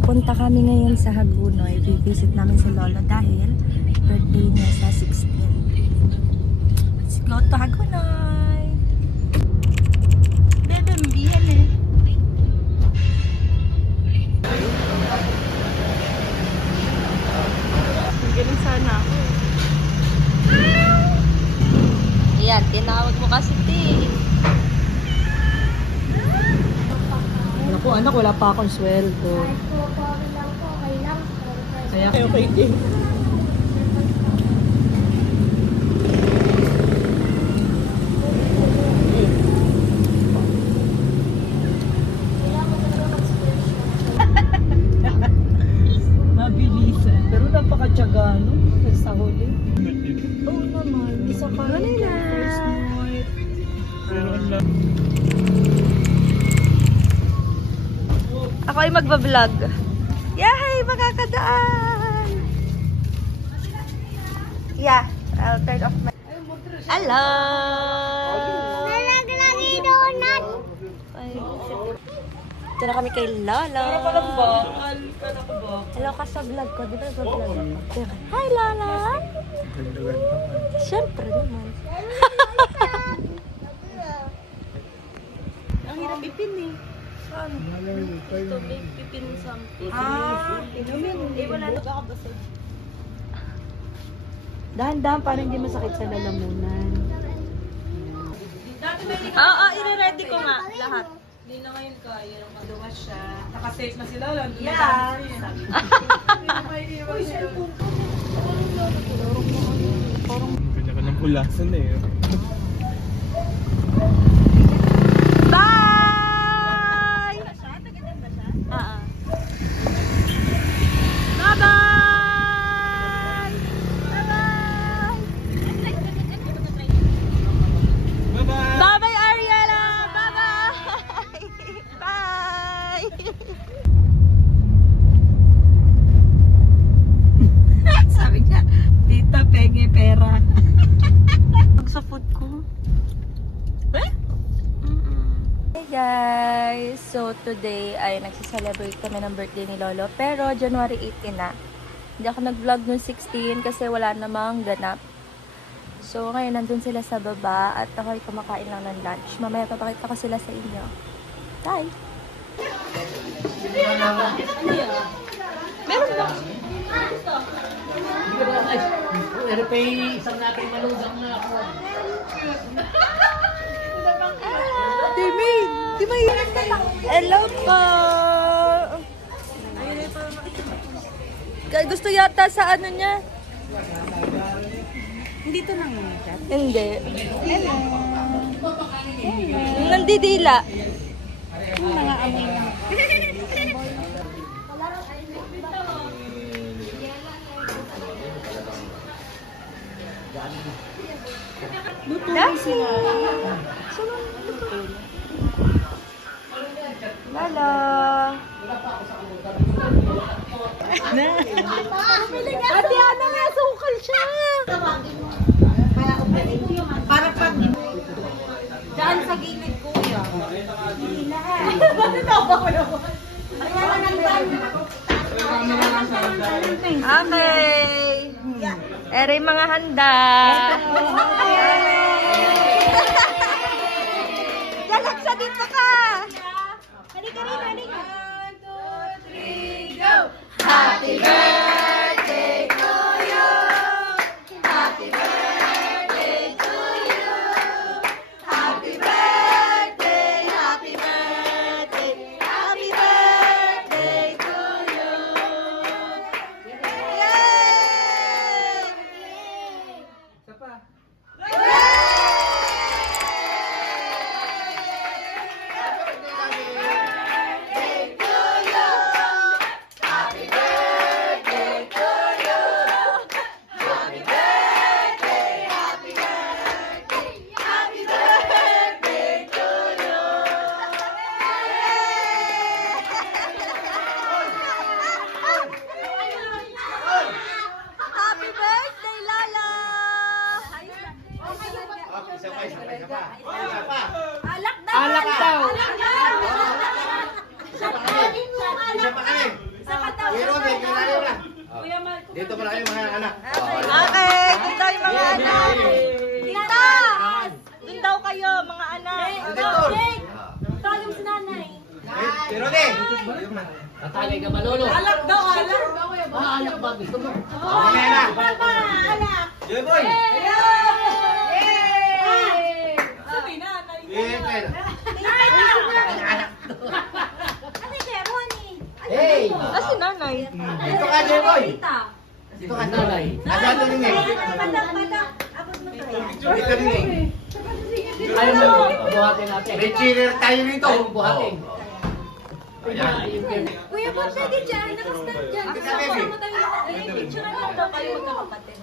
papunta kami ngayon sa Hagunoy. Visit namin si Lolo dahil birthday niya sa 16. Let's go to Hagunoy! Bebe, mbihan eh. Galing sana ako. Ayan, tinawag mo kasi ti. Naku anak, wala pa akong sweldo. Kaya okay din. Mabilisan. Pero napakatyaga, no? Sa huli. Oo naman. Isa ka rin na. First night. Ako ay magbablog. Yahay! Makakadaan! Yeah, I'll turn off my... Hello! Nalaglag donut. Ito na kami kay Lolo. Para palang bakal ka na ko ba? Hello ka sa vlog ko. Di ba nag-vlog ako? Hi, Lala! Siyempre naman. Ang hirap ipin eh. Ano? Ito, may pipin something. Inumin. Hindi, wala na kakabasag. Dahan-dahan para hindi masakit sa lalamunan. Oo, i-ready ko nga lahat. Hindi na ngayon kaya nung kaduwas siya. Naka-safe na sila. Yes! Uy, cellphone ko. Kanya ka ng pulasan eh. Bye! Bye-bye! Bye-bye! Bye-bye! Bye-bye, Ariela! Bye-bye! Bye! Sabi niya, tita, penge pera. Sa food ko. Hey guys! So today ay nagsiselebrate kami ng birthday ni Lolo. Pero January 18 na. Hindi ako nag-vlog noong 16 kasi wala namang ganap. So ngayon nandun sila sa baba at ako ay kumakain lang ng lunch. Mamaya papakita ko sila sa inyo. Bye! Meron ba? Pero pa isang natin maluzang na ako. Timid! Timid! Hello po! Gusto yata sa ano niya? Dito nang chat. Hindi. Nandidila. Mga amoy na. Dami! Lala! Ate Ana, may asukal siya! Para pag dyan sa gilid kuya. Bakit ako ko naman? Okay! Ere mga handa! Galaksa dito ka! Halika rin, halika! 1, 2, 3, go! Happy birthday to you! Happy birthday to you! Happy birthday! Happy birthday! Happy birthday to you! Yay! Isa pa. Alak daw. Isa pa kami. Pero hindi, kilala na. Kuya Marco. Dito pala kayo mga anak. Okay, doon daw yung mga anak. Tita! Doon daw kayo, mga anak. Dito. Tawagin mo si nanay. Pero hindi. Tatagay ka ba, Lolo? Alak daw, alak. Alak ba? Gusto mo? Okay na. Alak. Joy boy. Sabi nanay. Yes, Hey! Ah, si nanay. Dito ka, Joy boy. Dito ka, Nanay. Asan to rin eh. Dito rin eh. Ayaw mo, buhatin natin. May cheater tayo rito. Ayaw mo buhatin. Ayan. Kuya po, pwede dyan. Nakastand dyan. Ate ka, Kasama baby. mo tayo lahat. Ay, picture lang daw kayo magkakapatid.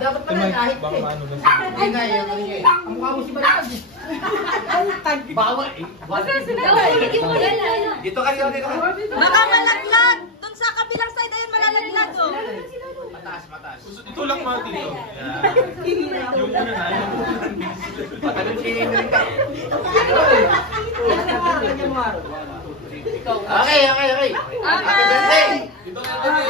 Dapat pala kahit Baka eh. maano na Hindi na, yan ano niya eh. Ang mukha mo si Balatag eh. Bawal eh. Dito ka, dito ka. Baka malaglag. Doon sa kabilang side, ayun malalaglag. Oh. Mataas, mataas. Ito lang mga dito. Yung una na. Matagal si Nilita. Ikaw, Okay, okay, okay. Happy birthday! Dito ka kami.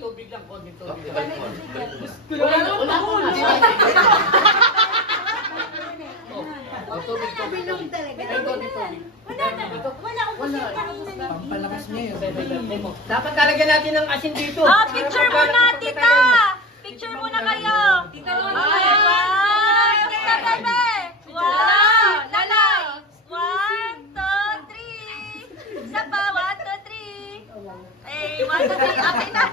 tubig lang, konting tubig. Wala Wala ko na. Oh, tubig, tubig. Ay, konting tubig. Pampalakas niya yun. Dapat talagyan natin ng asin dito. Ah, picture muna, tita! Picture muna kayo! Ay, wow! Tita bebe! Wow! Lalay! 1, 2, 3! Isa pa, 1, 2, 3! Eh, 1, 2, 3! Okay na!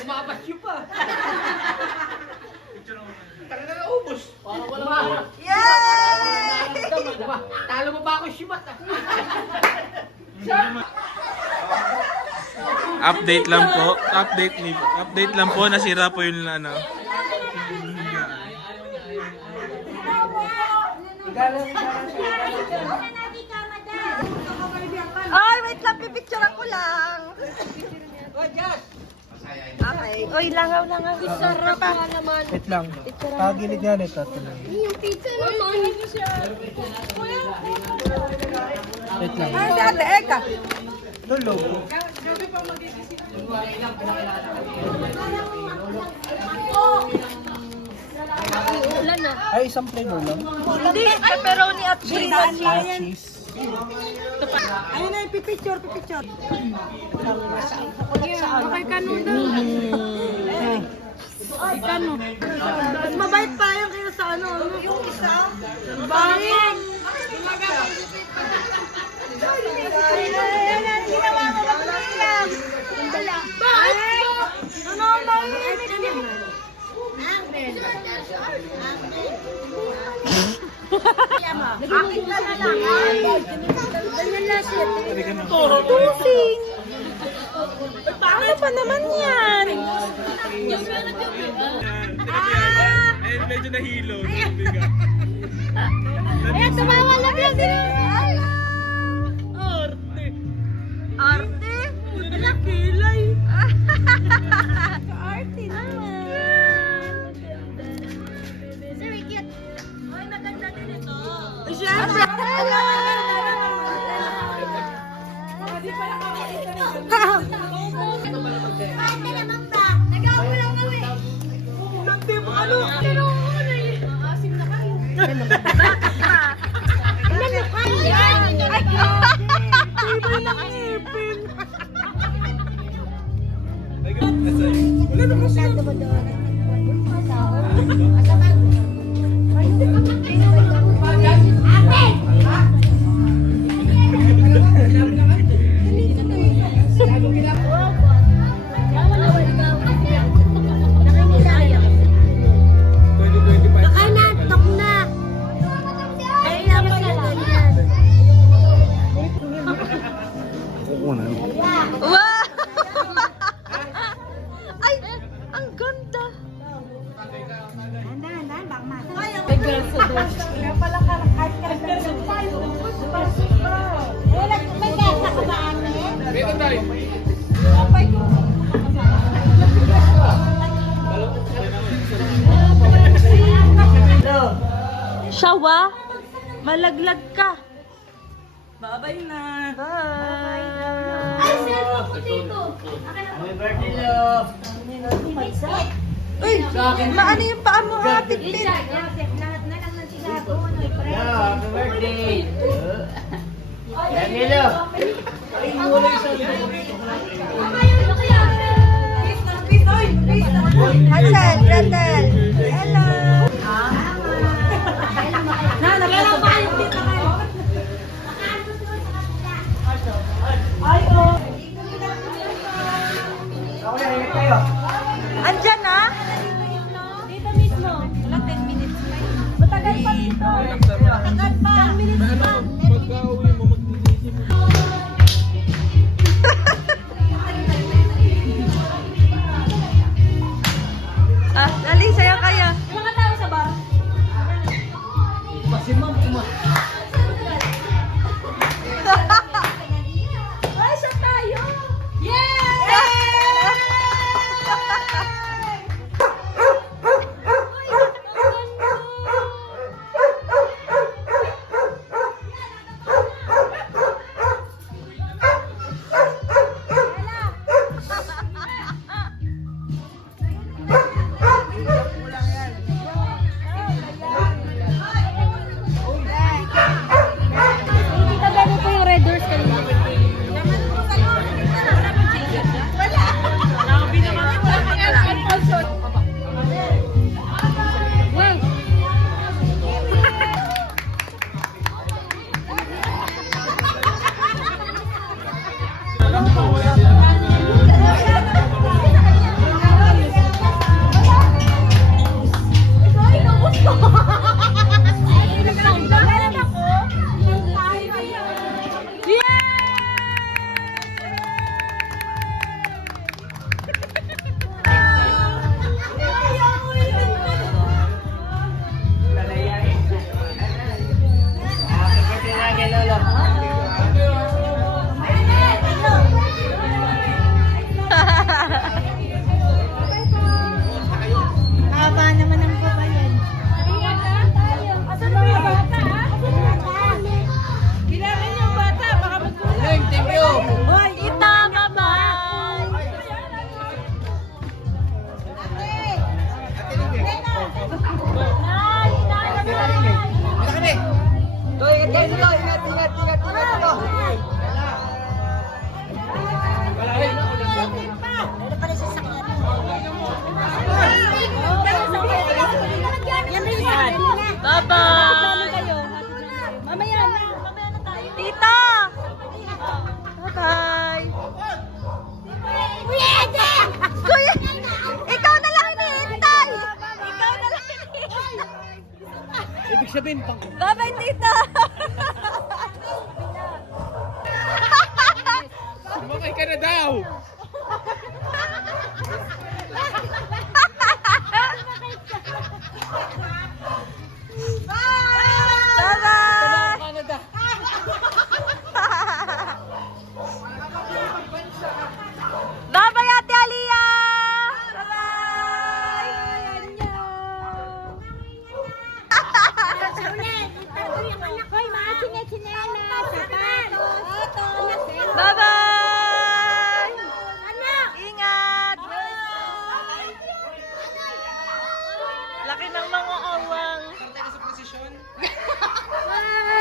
Lumabas yun pa. Tara na naubos. Parang wala. Yay! Talo mo ba ako simat ah? Update lang po. Update lang po. Nasira po yung ano. Ay, wait lang, pipicturean ko lang. Okay. Uy, langaw. Sarap pa. Wait lang. Pagilid nga nito. Wait lang. Ay, si Ate Eka. Ito logo. Ay, isang flavor lang. Hindi, pepperoni at cheese. Cheese. Ayun na, pipicture. Okay, kanon daw. Ay, kanon. Mas mabait pa yung kayo sa ano. Yung isa. Bahin. Ginawa mo ba tumiyak? Bakit? Ano, Akin na lang. Ganyan na siya. Tusing. Paano pa naman yan? Eh, medyo nahilo. Ayan, tumawa lang yan. Arte? Wala kilay. Arte naman. Very cute. Ay, maganda din ito. Siyempre. Hello! Ate naman ba? Nagawa lang kami. Hindi mo ano? Asim na kayo. Bakit ba? Ilan na kayo? Ay, Table na Baka natok na. Ay, naman na ganyan. Wow! Ay, ang ganda. Shawa, malaglag ka. Babay na. Bye. Happy birthday, love. Uy, maano yung paa mo ha? Pitpit. Yeah, happy birthday. Yan, love. Hansel, Gretel. Hello. Andyan na? Dito mismo. Wala 10 minutes. Matagal pa dito. Matagal pa. 10 minutes pa. Pagka-uwi mo, maglilisi mo. Dali, saya kaya. Yung mga tao sa bar. Ay, siya tayo. Kita gano'n po yung red doors kanina. Haba naman ang bubayan. Asan na mga bata? Bilangin yung bata, baka magkulang. Thank you. Hoy, Tita, bye-bye. Bye-bye. Mamaya na tayo. Tita! Bye-bye. Kuya! Ikaw na lang hinihintay! Ikaw na lang hinihintay! Ibig sabihin, Bye-bye, tita! Sumakay ka na daw! Bye-bye! Bye-bye, Ate Aliyah! Bye-bye! Bye-bye! Ingat! Laki ng mga awang. sa posisyon. Bye!